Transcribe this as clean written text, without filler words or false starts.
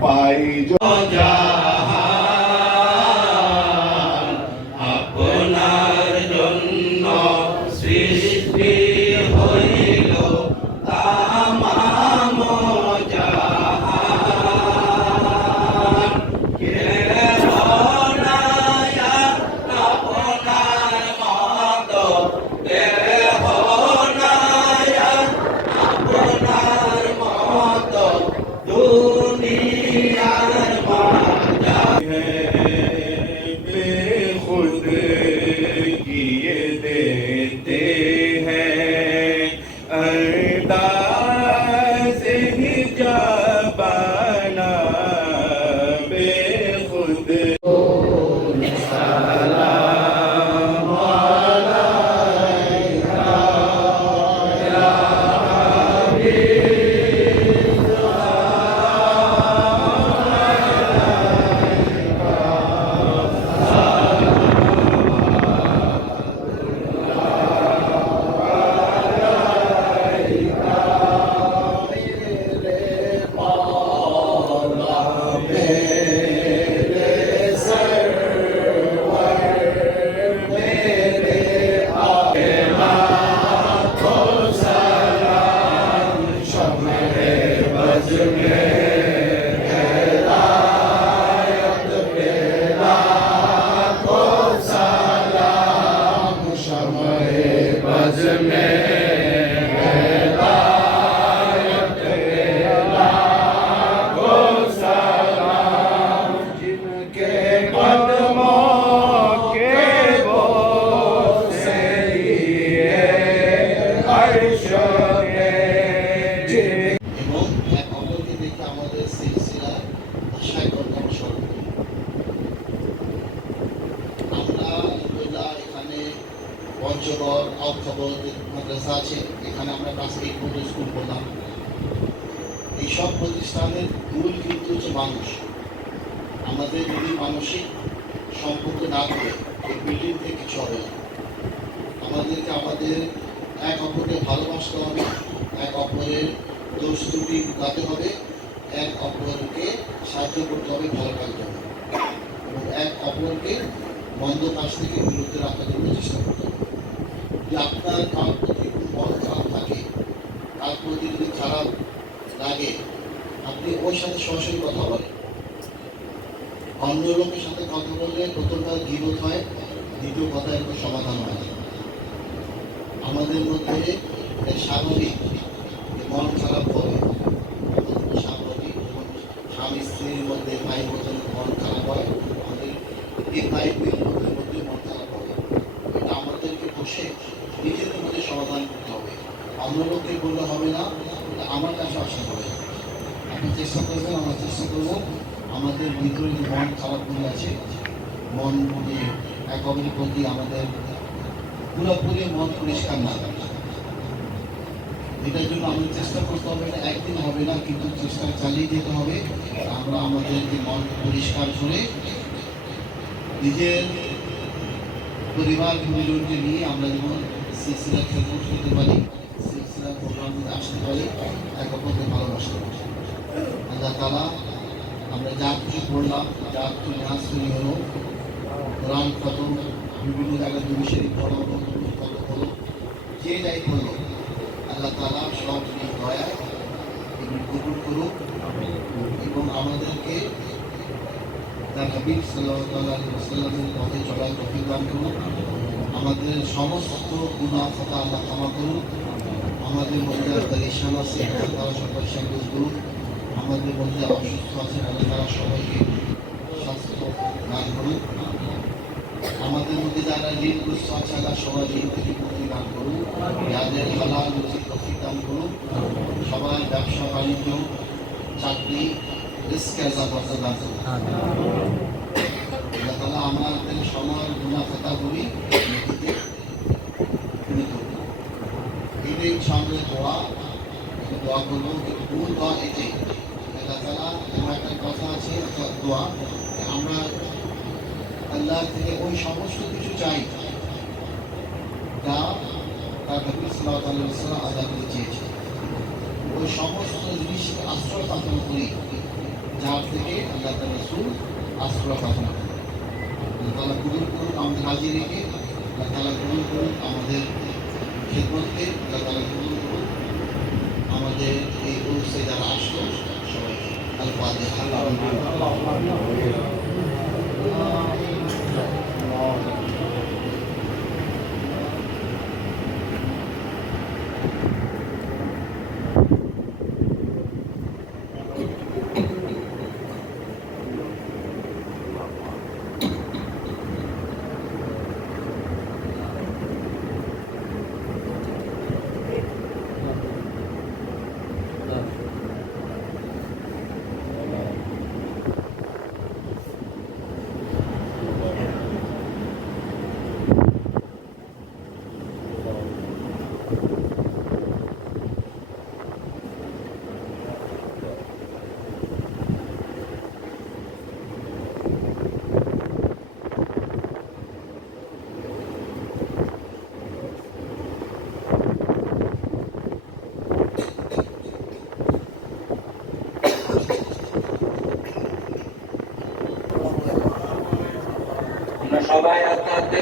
पाई जो जहां পঞ্চগড় আউটখবর মাদ্রাসা আছে, এখানে আমরা ক্লাস 8 পর্যন্ত স্কুল করলাম। এই সব প্রতিষ্ঠানের মূল কিন্তু হচ্ছে মানুষ। আমাদের যদি মানসিক সম্পর্ক না করে এই বিল্ডিং থেকে কিছু হবে না। আমাদেরকে আমাদের এক অপরকে ভালোবাসতে হবে, এক অপরের দোষ ত্রুটি লুকাতে হবে, এক অপরকে সাহায্য করতে হবে, ভালো রাখতে হবে এবং এক অপরকে মন্দ কাজ থেকে বিরত রাখার জন্য চেষ্টা করতে হবে। যদি আপনার কার প্রতি মন খারাপ থাকে, কার প্রতি যদি খারাপ লাগে, আপনি ওর সাথে সরাসরি কথা বলেন। অন্য লোকের সাথে কথা বললে প্রথমটা গিবত হয়, দ্বিতীয় কথা একটা সমাধান হয়। আমাদের মধ্যে স্বাভাবিক মন খারাপ হবে, স্বাভাবিক স্বামী স্ত্রীর মধ্যে, ভাই বোনের মন খারাপ হয়, আমাদের এই ভাই বোনের মধ্যে মন খারাপ হবে। এটা আমাদেরকে বসে নিজেদের মধ্যে সমাধান করতে হবে। অন্য লোককে বললে হবে না, আমার কাছে আসা হবে। আপনি চেষ্টা করবেন, আমরা চেষ্টা করবো আমাদের ভিতরে যে মন খারাপগুলি আছে, মন যে একেবারে প্রতি আমাদের পুরোপুরি মন পরিষ্কার না থাকে, এটার জন্য আমাদের চেষ্টা করতে হবে। এটা একদিন হবে না, কিন্তু চেষ্টা চালিয়ে যেতে হবে। আমরা আমাদের যে মন পরিষ্কার করে নিজের পরিবার পরিজনকে নিয়ে আমরা যেমন সিলসিলা খেদমত করতে পারি, সিলসিলা প্রোগ্রামে আসতে পারি, এক অপরকে ভালোবাসতে পারি। আল্লাহ তাআলা আমরা যা কিছু পড়লাম, যা কিছু নাচ শুনি হলো, কোরআন খতম, বিভিন্ন জায়গায় দুই শরীফ পড়া হলো, খতম হলো, যে যাই করলো, আল্লাহ তাআলা সব দয়ায় এগুলি কবুল করুক এবং আমাদেরকে তার হাবিব সাল্লাল্লাহু আলাইহি ওয়াসাল্লামের পথে চলার তৌফিক দান করুন। আমাদের সমস্ত গুনাহ খাতা আল্লাহ ক্ষমা করুন। আমাদের মধ্যে পরেশান আছে, তারা সব পরেশান দূর করুন। আমাদের মধ্যে অসুস্থ আছে, তারা সবাইকে স্বাস্থ্য দান করুন। আমাদের মধ্যে যারা ঋণগ্রস্ত আছে, আল্লাহ সবাই ঋণ থেকে মুক্তি দান করুন। যাদের হালাল রুজি তৌফিক দান করুন। সবাই ব্যবসা বাণিজ্য, চাকরি, রিস্কে আল্লাহ বরকত দান করুন। আল্লাহ তাআলা আমাদের সময়ের গুনাহ খাতাগুলি নদীতে খুলে দেবেন। এটাই সামনে দোয়া করবো, মূল দোয়া এটাই। আল্লাহ তাআলা আমার একটা কথা আছে, একটা দোয়া, আমরা আল্লাহ থেকে ওই সমস্ত কিছু চাই যা তার নবী সাল্লাল্লাহু আলাইহি ওয়াসাল্লাম আল্লাহ থেকে চেয়েছে। ওই সমস্ত জিনিসকে আশ্রয় প্রার্থনা করি যার থেকে আল্লাহ তাআলা রাসূল আশ্রয় প্রার্থনা করেন। আল্লাহ তাআলা কবুল করুন আমাদের হাজিরিকে, আল্লাহ তাআলা কবুল করুন আমাদের খেদমতকে, আল্লাহ তাআলা কবুল করুন আমাদের এই কোর্সে যারা আসলো সবাইকে। আল ফাতিহা। সবাই আস্তে আস্তে